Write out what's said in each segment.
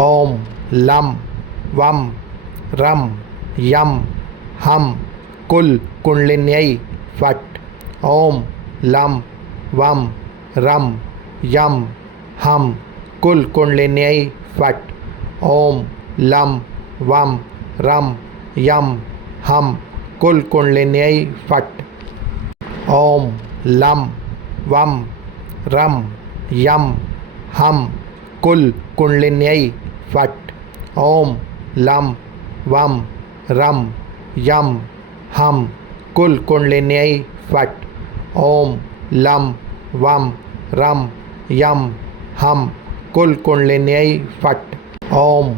ओम lump वम रम यम हम कुल कुंडलिन्यै फट। ओम लम वम रम यम हम कुल कुंडलिन्यै फट। ओम लम वम रम यम हम कुल कुंडलिन्यै फट। ओम लम वम रम यम हम कुल कुंडलिन्यै फट। ओम लम वम रम यम हम कुल कुंडलिन्यै फट। ओम लम वम रम यम हम कुल कुंडलिन्यै फट। ओम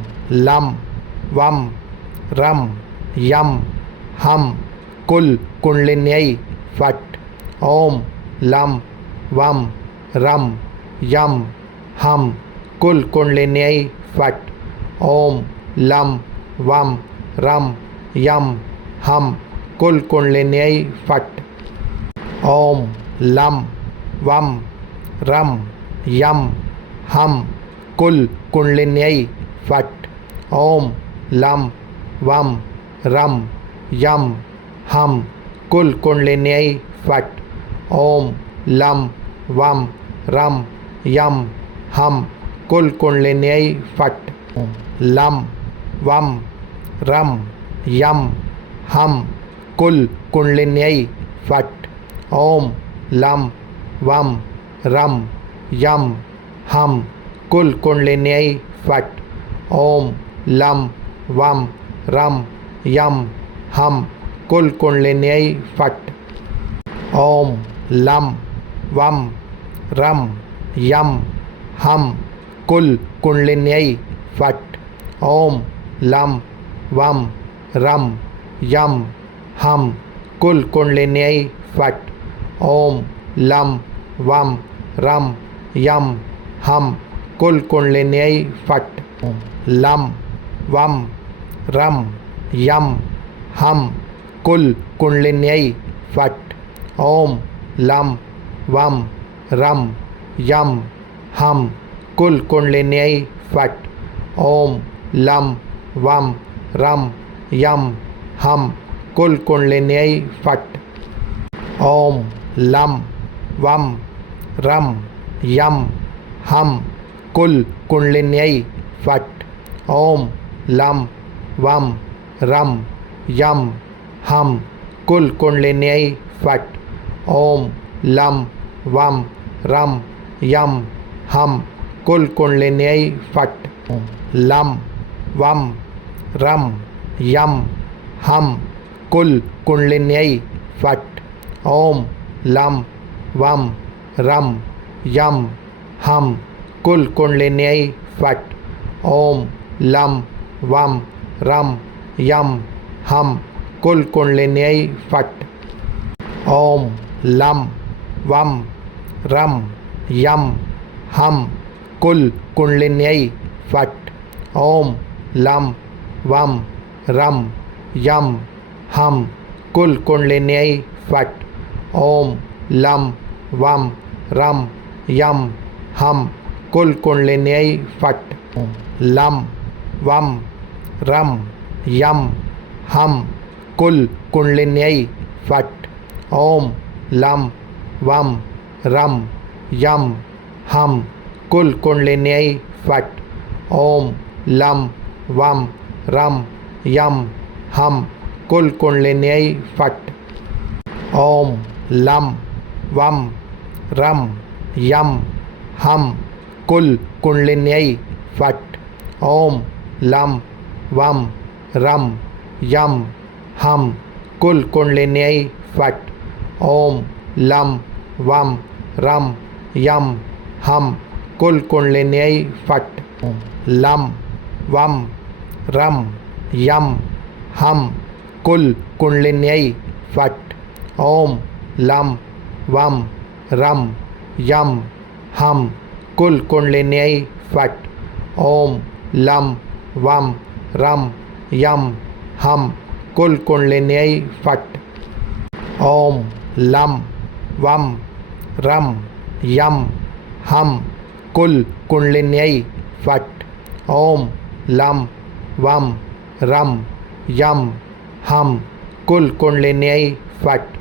लम वम रम यम हम कुल कुंडलिन्यै फट। ओम लम वम रम यम हम कुल कुंडलिन्यै फट। ओम लम वम रम यम हम कुल कुंडलिन्यै फट। ओम लम वम रम यम हम कुल कुंडलिन्यै फट। ओम लम वम रम यम हम कुल कुंडलिन्यै फट। ओम लम वम रम यम हम कुल कुंडलिन्यै फट। लम वम रम यम हम कुल कुंडलिन्यै फट। ओम लम वम रम यम हम कुल कुंडलिन्यै फट। ओम लम वम रम यम हम कुल कुंडलिन्यै फट। ओम लम वम रम यम हम कुल कुंडलिन्यै फट। ओम लम वम रम यम हम कुल कुंडलिन्यै फट। ओम लम वम रम यम हम कुल कुंडलिन्यै फट। लम वम रम यम हम कुल कुंडलिन्यै फट। ओम लम वम रम यम हम कुल कुंडलिन्यै फट। ओम लम वम रम यम हम कुल कुंडलिन्यै फट। ओम लम वम रम यम हम कुल कुंडलिन्यै फट। ओम लम वम रम यम हम कुल कुंडलिन्यै फट। ओम लम वम रम यम हम कुल कुंडलिन्यै फट। लम वम रम यम हम कुल कुंडलिन्यै फट। ओम लम वम रम यम हम कुल कुंडलिन्यै फट। ओम लम वम रम यम हम कुल कुंडलिन्यै फट। ओम लम वम रम यम हम कुल कुंडलिन्यै फट। ओम लम वम रम यम हम कुल कुंडलिन्यै फट। ओम लम वम रम यम हम कुल कुंडलिन्यै फट। लम वम रम यम हम कुल कुंडलिन्यै फट। ओम लम वम रम यम हम कुल कुंडलिन्यै फट। ओम लम वम रम यम हम कुल कुंडलिन्यै फट। ओम लम वम रम यम हम कुल कुंडलिन्यै फट। ओम लम वम रम यम हम कुल कुंडलिन्यै फट। ओम लम वम रम यम हम कुल कुंडलिन्यै फट। लम वम रम यम हम कुल कुंडलिन्यै फट। ओम लम वम रम यम हम कुल कुंडलिन्यै फट। ओम लम वम रम यम हम कुल कुंडलिन्यै फट। ओम लम वम रम यम हम कुल कुंडलिन्यै फट। ओम लम वम रम यम हम कुल कुंडलिन्यೈ फट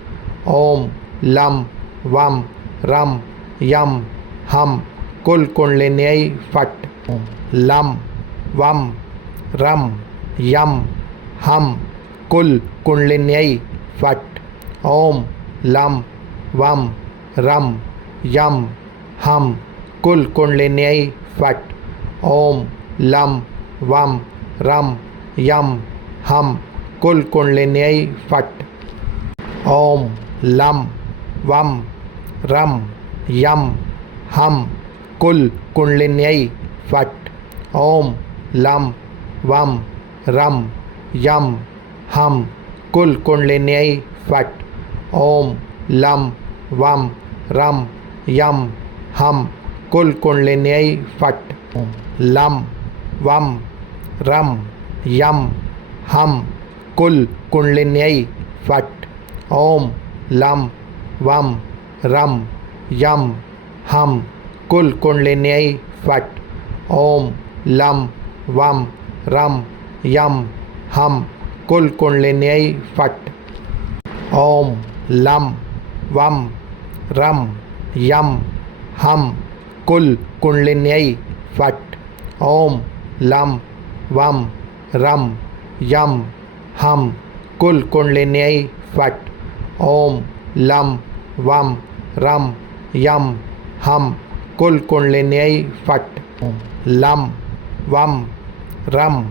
ओम लम वम रम यम हम कुल कुंडलिन्यై फट लम वम रम यम हम कुल कुंडलिन्यై फट ओम लम वम रम यम हम कुल कुंडलिन्यై फट ओम लम वम रम यम हम कुल कुंडलिन्यై फट ओम लम वम रम यम हम कुल कुंडलिन्यై फट ओम लम वम रम यम हम कुल कुंडलिन्यై फट ओम लम वम रम यम हम कुल कुंडलिन्यై फट लम वम रम यम हम कुल कुंडलिन्यై फट ओम लम वम रम यम हम कुल कुंडलिन्यై फट ओम लम वम रम यम हम कुल कुंडलिन्यై फट ओम लम वम रम यम हम कुल कुंडलिन्यై फट ओम लम वम रम यम हम कुल कुंडलिन्यై फट ओम लम वम रम यम हम कुल कुंडलिन्यై फट लम वम रम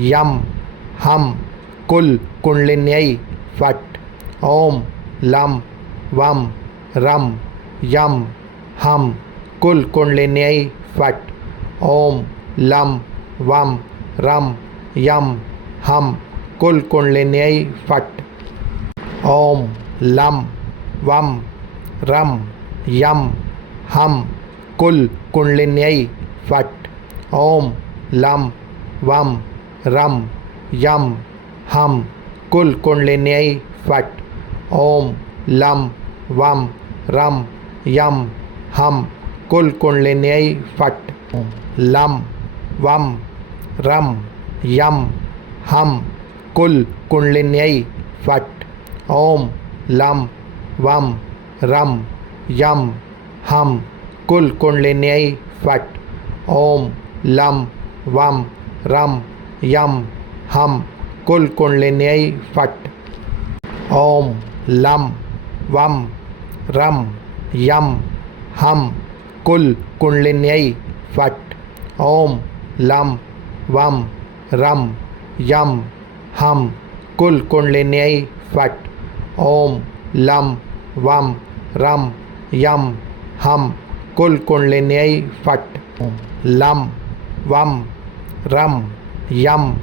यम हम कुल कुंडलिन्यై फट ओम लम वम रम यम हम कुल कुंडलिन्यై फट ओम लम वम रम यम हम कुल कुंडलिन्यై फट ओम लम वम रम यम हम कुल कुंडलिन्यై फट ओम लम वम रम यम हम कुल कुंडलिन्यై फट ओम लम वम रम यम हम कुल कुंडलिन्यై फट लम वम रम यम हम कुल कुंडलिन्यై फट ओम लम वम रम यम हम कुल कुंडलिन्यై फट ओम लम वम रम यम हम कुल कुंडलिन्यై फट ओम लम वम रम यम हम कुल कुंडलिन्यై फट ओम लम वम रम यम हम कुल कुंडलिन्यై फट ओम लम वम रम यम हम कुल कुंडलिन्यై फट लम वम रम यम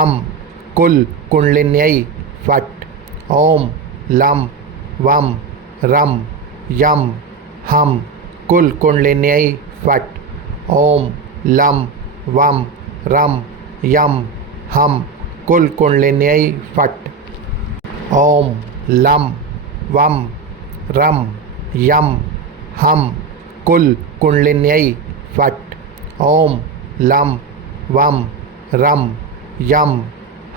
हम कुल कुंडलिन्यై फट ओम लम वम रम यम हम कुल कुंडलिन्यై फट ओम लम वम रम यम हम कुल कुंडलिन्यై फट ओम लम वम रम यम हम कुल कुंडलिन्यై फट ओम लम वम रम यम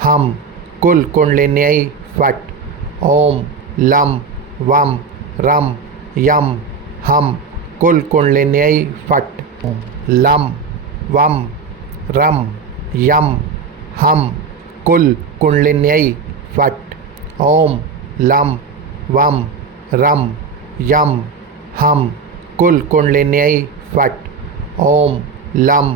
हम कुल कुंडलिन्यై फट ओम लम वम रम यम हम कुल कुंडलिन्यై फट लम वम रम यम हम कुल कुंडलिन्यై फट ओम लम वम रम यम हम कुल कुंडलिन्यై फट ओम लम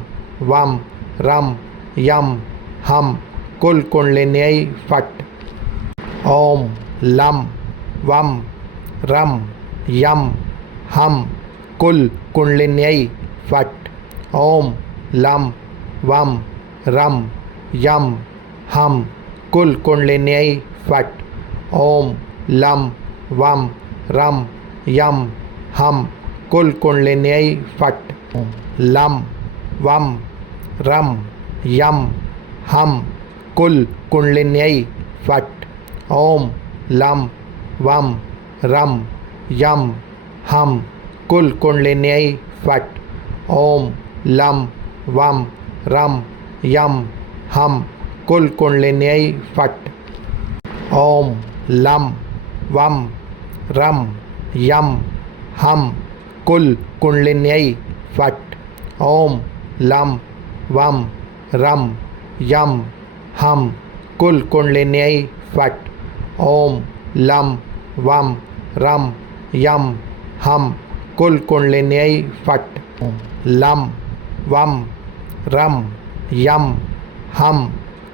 वम रम यम हम कुल कुंडलिन्यై फट ओम लम वम रम यम हम कुल कुंडलिन्यై फट ओम लम वम रम यम हम कुल कुंडलिन्यై फट ओम लम वम रम यम हम कुल कुंडलिन्यై फट लम वम रम यम हम कुल कुंडलिन्यై फट ओम लम वम रम यम हम कुल कुंडलिन्यై फट ओम लम वम रम यम हम कुल कुंडले न्याय फट। ओम लम वम रम यम हम कुल कुंडले न्याय फट। ओम लम वम रम यम हम कुल कुंडले न्याय फट। ओम लम वम रम यम हम कुल कुंडले न्याय फट। लम वम रम यम हम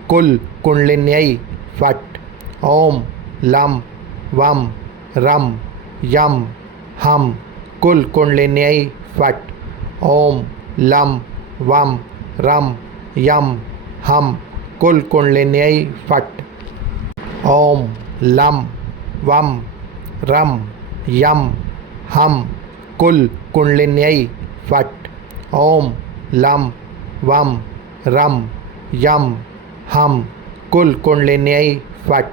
कुल कुंडले न्याय फट। ओम लम वम रम यम हम कुल कुंडले न्याय फट। ओम लम वम रम यम हम कुल कुंडले न्याय फट। ओम लम वम रम यम हम कुल कुंडले न्याय फट। ओम लम वम रम यम हम कुल कुंडले न्याय फट।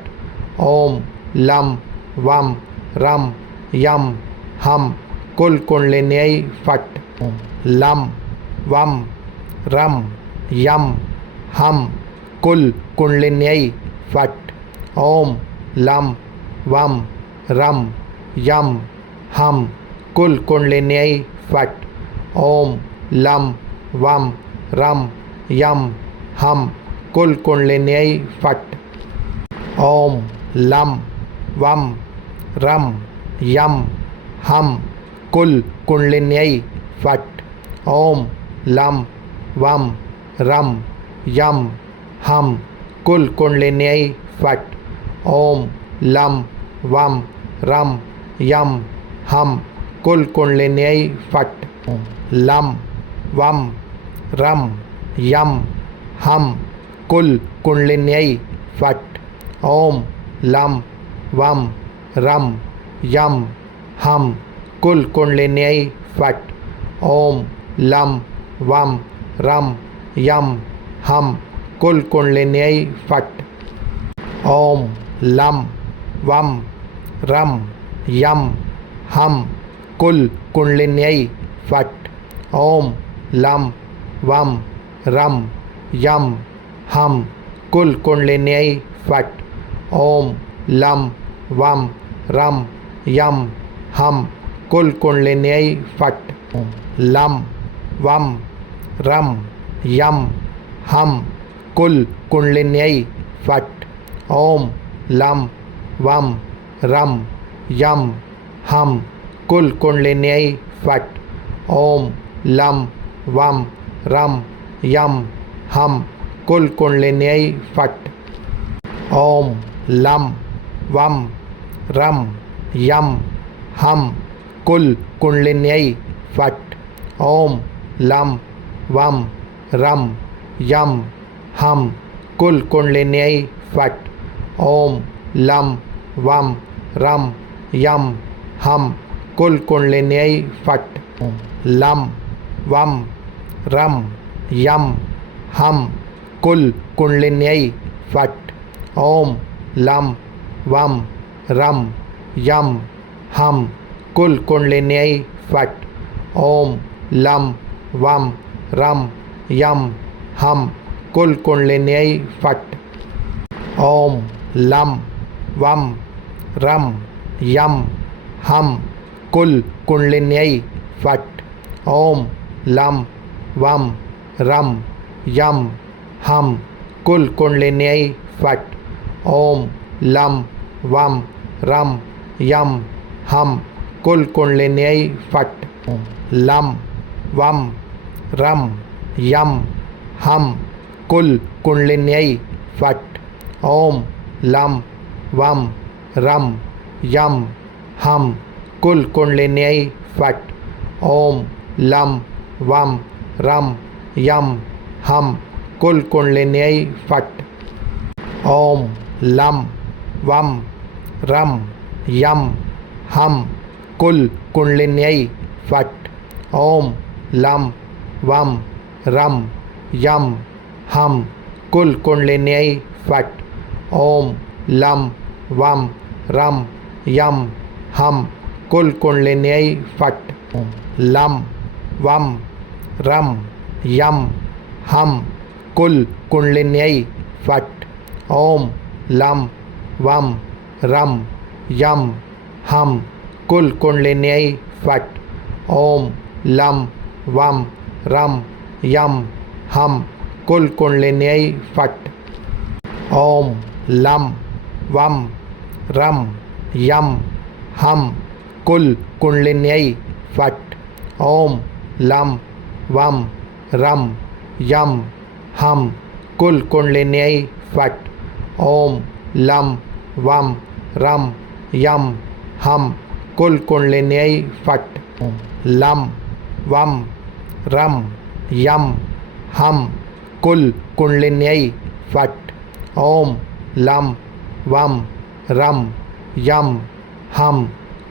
ओम लम वम रम यम हम कुल कुंडले न्याय फट। लम वम रम यम हम कुल कुंडले न्याय फट। ओम लम वम रम यम हम कुल कुंडले न्याय फट। ओम लम वम रम यम हम कुल कुंडले न्याय फट। ओम लम वम रम यम हम कुल कुंडले न्याय फट। ओम लम वम रम यम हम कुल कुंडले न्याय फट। ओम लम वम रम यम हम कुल कुंडले न्याय फट। लम वम रम यम हम कुल कुंडले न्याय फट। ओम लम वम रम यम हम कुल कुंडले न्याय फट। ओम लम वम रम यम हम कुल कुंडले न्याय फट। ओम लम वम रम यम हम कुल कुंडले न्याय फट। ओम लम वम रम यम हम कुल कुंडले न्याय फट। ओम लम वम रम यम हम कुल कुंडले न्याय फट। लम वम रम यम हम कुल कुंडले न्याय फट। ओम लम वम रम यम हम कुल कुंडले न्याय फट। ओम लम वम रम यम हम कुल कुंडले न्याय फट। ओम लम वम रम यम हम कुल कुंडले न्याय फट। ओम लम वम रम यम हम कुल कुंडले न्याय फट। ओम लम वम रम यम हम कुल कुंडले न्याय फट। लम वम रम यम हम कुल कुंडले न्याय फट। ओम लम वम रम यम हम कुल कुंडले न्याय फट। ओम लम वम रम यम हम कुल कुंडले न्याय फट। ओम लम वम रम यम हम कुल कुंडले न्याय फट। ओम लम वम रम यम हम कुल कुंडले न्याय फट। ओम लम वम रम यम हम कुल कुंडले न्याय फट। लम वम रम यम हम कुल कुंडले न्याय फट। ओम लम वम रम यम हम कुल कुंडले न्याय फट। ओम लम वम रम यम हम कुल कुंडले न्याय फट। ओम लम वम रम यम हम कुल कुंडले न्याय फट। ओम लम वम रम यम हम कुल कुंडले न्याय फट। ओम लम वम रम यम हम कुल कुंडले न्याय फट। लम वम रम यम हम कुल कुंडलिन्यै फट् ओम लम वम रम यम हम कुल कुंडलिन्यै फट् ओम लम वम रम यम हम कुल कुंडलिन्यै फट् ओम लम वम रम यम हम कुल कुंडलिन्यै फट् ओम लम वम रम यम हम कुल कुंडलिन्यै फट् ओम लम वम रम यम हम कुल कुंडलिन्यै फट् लम वम रम यम हम कुल कुंडलिन्यै फट् ओम लम वम रम यम हम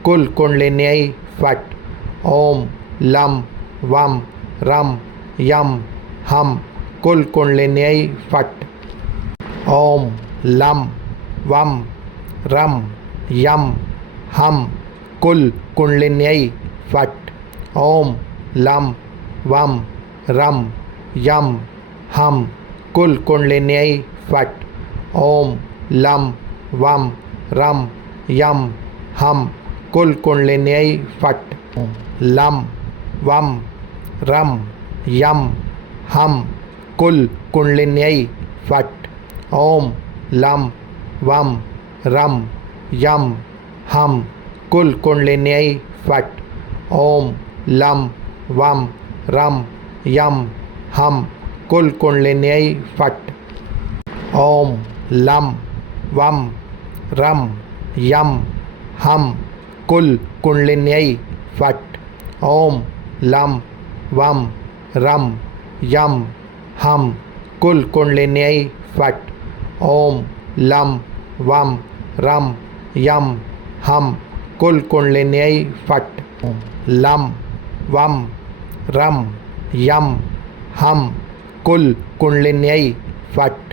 कुल कुंडलिन्यै फट् ओम लम वम रम यम हम कुल कुंडलिन्यै फट् ओम लम वम रम यम हम कुल कुंडलिन्यै फट् ओम लम वम रम यम हम कुल कुंडलिन्यै फट् ओम लम वम रम यम हम कुल कुंडलिन्यै फट् लम वम रम यम हम कुल कुंडलिन्यै फट् ओम लम वम रम यम हम कुल कुंडलिन्यै फट् ओम लम वम रम यम हम कुल कुंडलिन्यै फट् ओम लम वम रम यम हम कुल कुंडलिन्यै फट् ओम लम वम रम यम हम कुल कुंडलिन्यै फट् ओम लम वम रम यम हम कुल कुंडलिन्यै फट् लम वम रम यम हम कुल कुंडलिन्यै फट्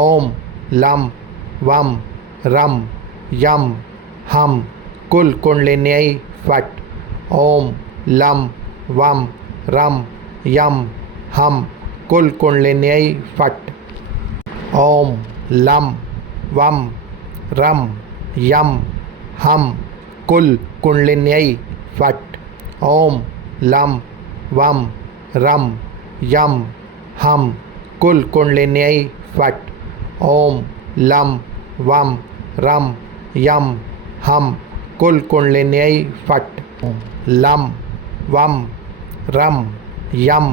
ओम लम वम रम यम हम कुल कुंडलिन्यै फट् ओम लम वम रम यम हम कुल कुंडलिन्यै फट् ओम लम वम रम यम हम कुल कुंडलिन्यै फट् ओम लम वम रम यम हम कुल कुंडलिन्यै फट् ओम लम वम रम यम हम कुल कुंडलिन्यै फट् लम वम रम यम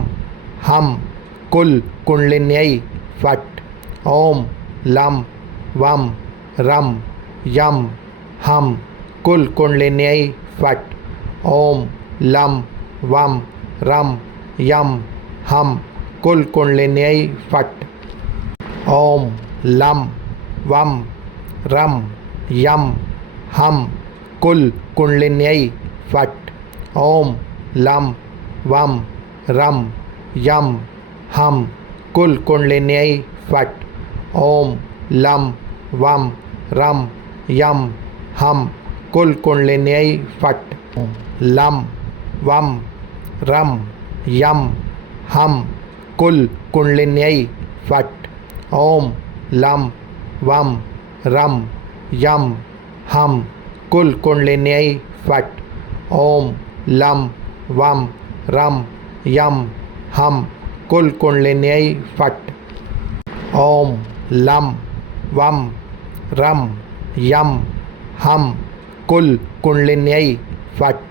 हम कुल कुंडलिन्यै फट् ओम लम वम रम यम हम कुल कुंडलिन्यै फट् ओम लम वम रम यम हम कुल कुंडलिन्यै फट् ओम लम वम रम यम हम कुल कुंडलिन्यै फट् ओम लम वम रम यम हम कुल कुंडलिन्यै फट् ओम लम वम रम यम हम कुल कुंडलिन्यै फट् लम वम रम यम हम कुल कुंडलिन्यै फट् ओम लम वम रम यम हम कुल कुंडलिन्यै फट् ओम लम वम रम यम हम कुल कुंडलिन्यै फट् ओम लम वम रम यम हम कुल कुंडलिन्यै फट्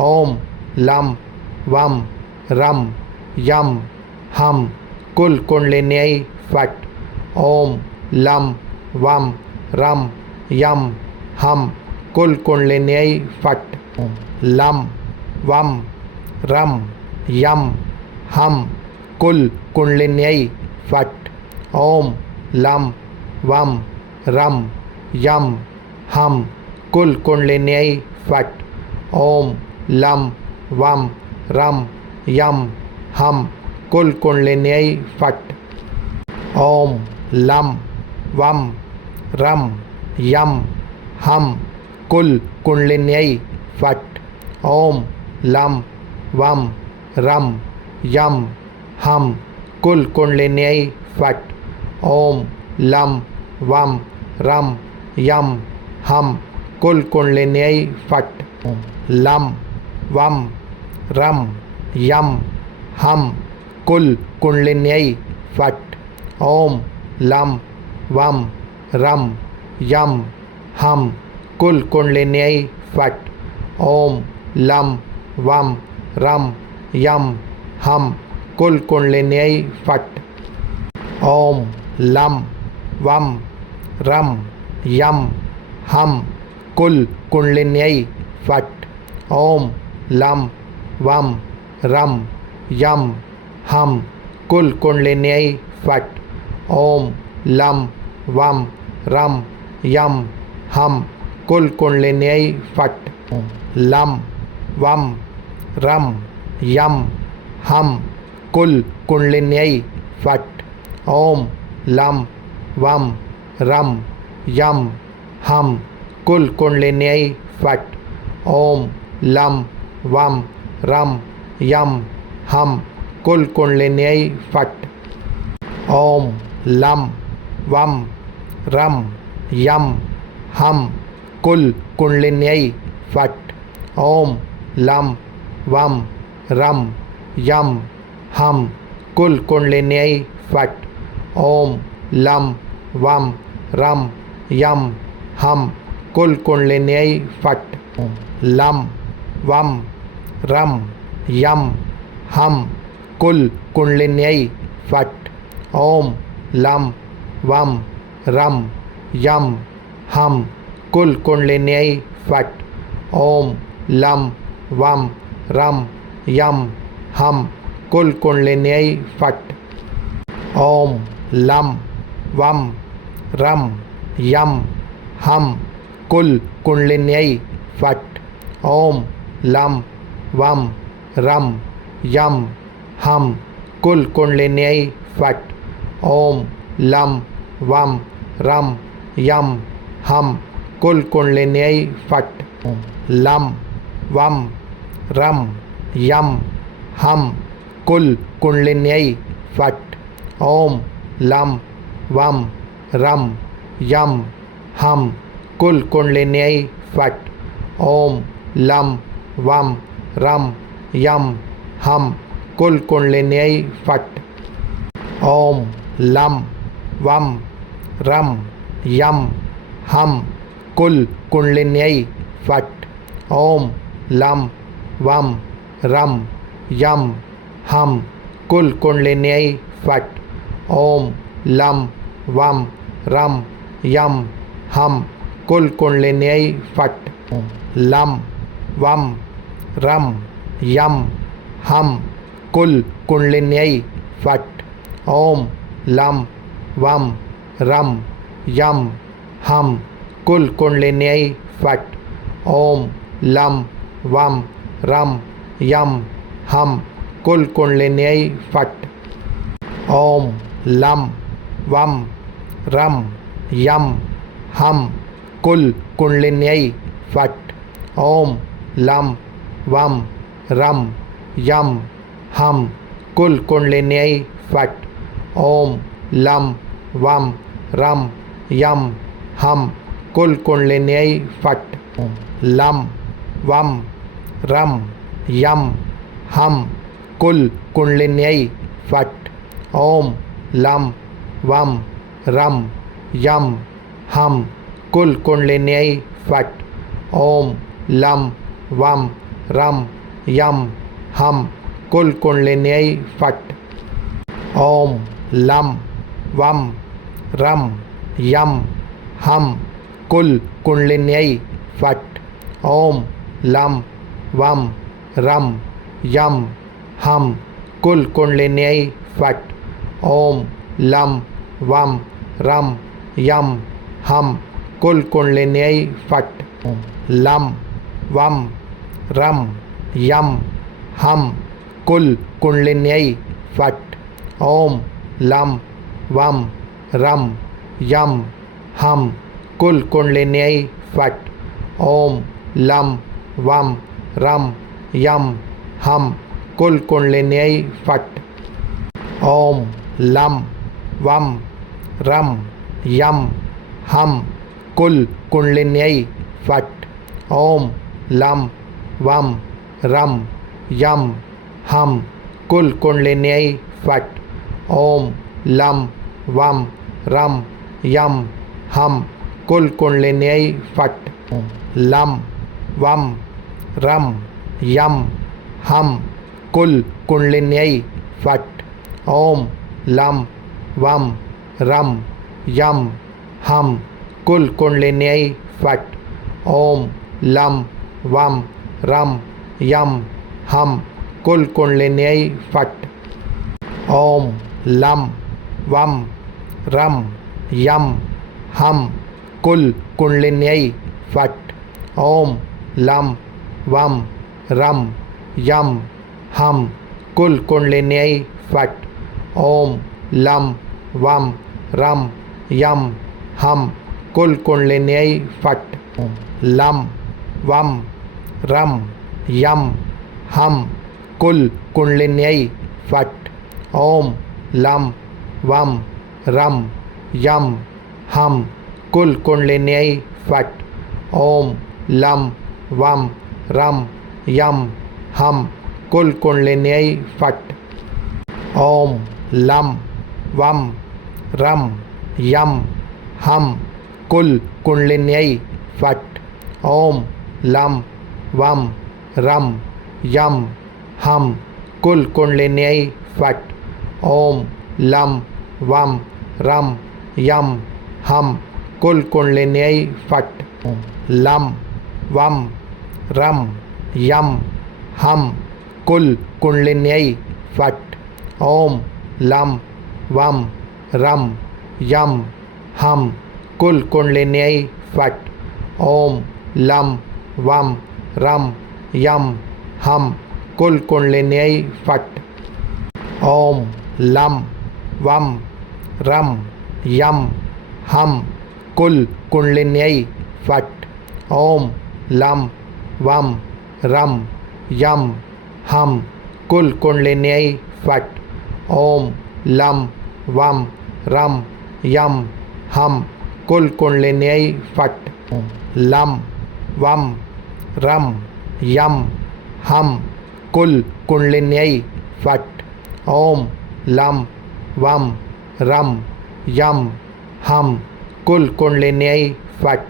ओम लम वम रम यम हम कुल कुंडलिन्यै फट् ओम लम वम रम यम हम कुल कुंडलिन्यै फट् लम वम रम यम हम कुल कुंडलिन्यै फट् ओम लम वम रम यम हम कुल कुंडलिन्यै फट् ओम लम वम रम यम हम कुल कुंडलिन्यै फट् ओम लम वम रम यम हम कुल कुंडलिन्यै फट् ओम लम वम रम यम हम कुल कुंडलिन्यै फट् ओम लम वम रम यम हम कुल कुंडलिन्यै फट् लम वम रम यम हम कुल कुंडलिन्यै फट् ओम लम वम रम यम हम कुल कुंडलिन्यै फट् ओम लम वम रम यम हम कुल कुंडलिन्यै फट् ओम लम वम रम यम हम कुल कुंडलिन्यै फट् ओम लम वम रम यम हम कुल कुंडलिन्यै फट् ओम लम वम रम यम हम कुल कुंडलिन्यै फट् लम वम रम यम हम कुल कुंडलिन्यै फट् ओम लम वम रम यम हम कुल कुंडलिन्यै फट् ओम लम वम रम यम हम कुल कुंडलिन्यै फट् ओम लम वम रम यम हम कुल कुंडलिन्यै फट् ओम लम वम रम यम हम कुल कुंडलिन्यै फट् ओम लम वम रम यम हम कुल कुंडलिन्यै फट् लम वम रम यम हम कुल कुंडलिन्यै फट् ओम लम वम रम यम हम कुल कुंडलिन्यै फट् ओम लम वम रम यम हम कुल कुंडलिन्यै फट् ओम लम वम रम यम हम कुल कुंडलिन्यै फट् ओम लम वम रम यम हम कुल कुंडलिन्यै फट् ओम लम वम रम यम हम कुल कुंडलिन्यै फट् लम वम रम यम हम कुल कुंडलिन्यै फट् ओम लम वम रम यम हम कुल कुंडलिन्यै फट् ओम लम वम रम यम हम कुल कुंडलिन्यै फट् ओम लम वम रम यम हम कुल कुंडलिन्यै फट् ओम लम वम रम यम हम कुल कुंडलिन्यै फट् ओम लम वम रम यम हम कुल कुंडलिन्यै फट् लम वम रम यम हम कुल कुंडलिन्यै फट् ओम लम वम रम यम हम कुल कुंडलिन्यै फट् ओम लम वम रम यम हम कुल कुंडलिन्यै फट् ओम लम वम रम यम हम कुल कुंडलिन्यै फट् ओम लम वम रम यम हम कुल कुंडलिन्यै फट् ओम लम वम रम यम हम कुल कुंडलिन्यै फट् लम वम रम यम हम कुल कुंडलिन्यै फट् ओम लम वम रम यम हम कुल कुंडलिन्यै फट् ओम लम वम रम यम हम कुल कुंडलिन्यै फट् ओम लम वम रम यम हम कुल कुंडलिन्यै फट् ओम लम वम रम यम हम कुल कुंडलिन्यै फट् ओम लम वम रम यम हम कुल कुंडलिन्यै फट् लम वम रम यम हम कुल कुंडलिन्यै फट् ओम लम वम रम यम हम कुल कुंडलिन्यै फट् ओम लम वम रम यम हम कुल कुंडलिन्यै फट् ओम लम वम रम यम हम कुल कुंडलिन्यै फट। ओम लम वम रम यम हम कुल कुंडलिन्यै फट। ओम लम वम रम यम हम कुल कुंडलिन्यै फट। लम वम रम यम हम कुल कुंडलिन्यै फट। ओम लम वम रम यम हम कुल कुंडलिन्यै फट। ओम लम वम रम यम हम कुल कुंडलिन्यै फट। ओम लम वम रम यम हम कुल कुंडलिन्यै फट। ओम लम वम रम यम हम कुल कुंडलिन्यै फट। ओम लम वम रम यम हम कुल कुंडलिन्यै फट। लम वम रम यम हम कुल कुंडलिन्यै फट। ओम लम वम रम यम हम कुल कुंडलिन्यै फट। ओम लम वम रम यम हम कुल कुंडलिन्यै फट। ओम लम वम रम यम हम कुल कुंडलिन्यै फट। ओम लम वम रम यम हम कुल कुंडलिन्यै फट। ओम लम वम रम यम हम कुल कुंडलिन्यै फट। लम वम रम यम हम कुल कुंडलिन्यै फट। ओम लम वम रम यम हम कुल कुंडलिन्यै फट। ओम लम वम रम यम हम कुल कुंडलिन्यै फट। ओम लम वम रम यम हम कुल कुंडलिन्यै फट। ओम लम वम रम यम हम कुल कुंडलिन्यै फट। ओम लम वम रम यम हम कुल कुंडलिन्यै फट। लम वम रम यम हम कुल कुंडलिन्यै फट। ओम लम वम रम यम हम कुल कुंडलिन्यै फट।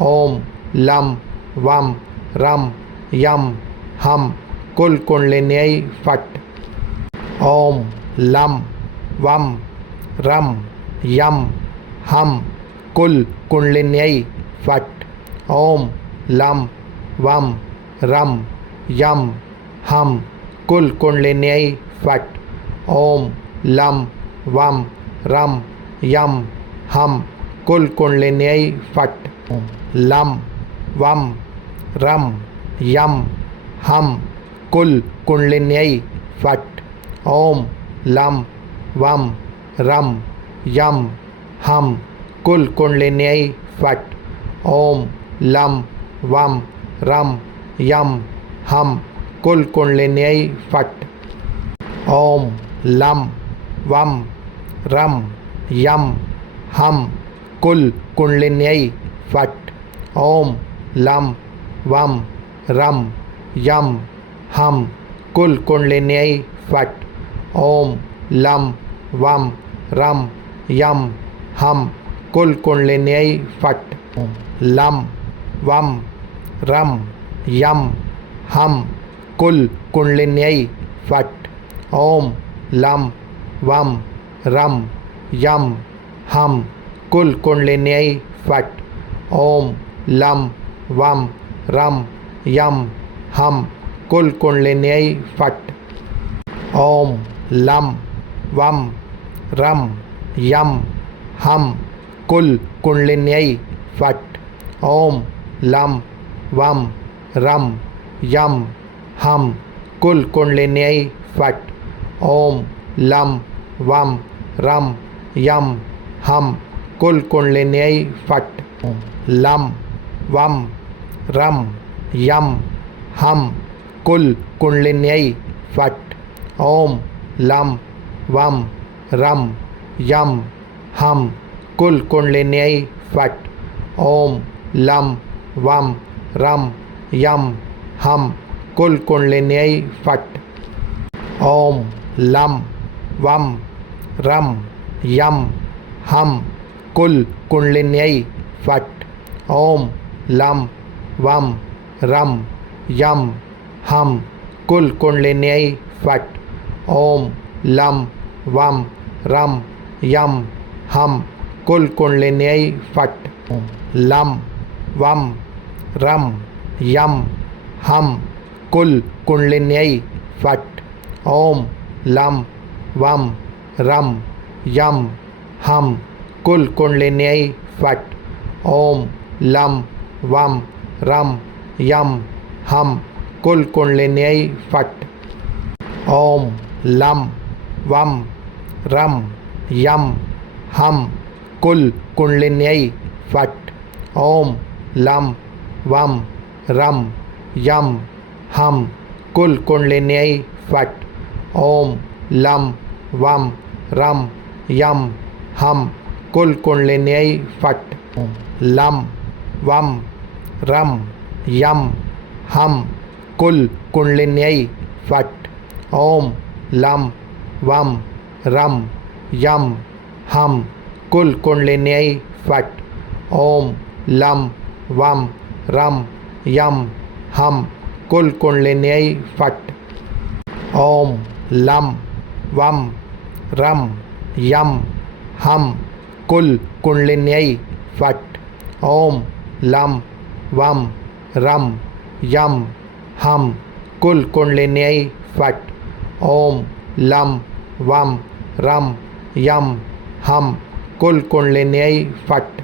ओम लम वम रम यम हम कुल कुंडलिन्यै फट। ओम लम वम रम यम हम कुल कुंडलिन्यै फट। ओम लम वम रम यम हम कुल कुंडलिन्यै फट। ओम लम वम रम यम हम कुल कुंडलिन्यै फट। लम वम रम यम हम कुल कुंडलिन्यै फट। ओम लम वम रम यम हम कुल कुंडलिन्यै फट। ओम लम वम रम यम हम कुल कुंडलिन्यै फट। ओम लम वम रम यम हम कुल कुंडलिन्यै फट। ओम लम वम रम यम हम कुल कुंडलिन्यै फट। ओम लम वम रम यम हम कुल कुंडलिन्यै फट। लम वम रम यम हम कुल कुंडलिन्यै फट। ओम लम वम रम यम हम कुल कुंडलिन्यै फट। ओम लम वम रम यम हम कुल कुंडलिन्यै फट। ओम लम वम रम यम हम कुल कुंडलिन्यै फट। ओम लम वम रम यम हम कुल कुंडलिन्यै फट। ओम लम वम रम यम हम कुल कुंडलिन्यै फट। लम वम रम यम हम कुल कुंडलिन्यै फट। ओम लम वम रम यम हम कुल कुंडलिन्यई फट ओम लम वम रम यम हम कुल कुंडलिन्यई फट ओम लम वम रम यम हम कुल कुंडलिन्यई फट ओम लम वम रम यम हम कुल कुंडलिन्यई फट ओम लम वम रम यम हम कुल कुंडलिन्यई फट लम वम रम यम हम कुल कुंडलिन्यई फट ओम लम वम रम यम हम कुल कुंडलिन्यई फट ओम लम वम रम यम हम कुल कुंडलिन्यई फट ओम लम वम रम यम हम कुल कुंडलिन्यई फट ओम लम वम रम यम हम कुल कुंडलिन्यई फट ओम लम वम रम यम हम कुल कुंडलिन्यई फट लम वम रम यम हम कुल कुंडलिन्यई फट ओम लम वम रम यम हम कुल कुंडलिन्यई फट ओम लम वम रम यम हम कुल कुंडलिन्यई फट ओम लम वम रम यम हम कुल कुंडलिन्यई फट ओम लम वम रम यम हम कुल कुंडलिन्यई फट ओम लम वम रम यम हम कुल कुंडलिन्यई फट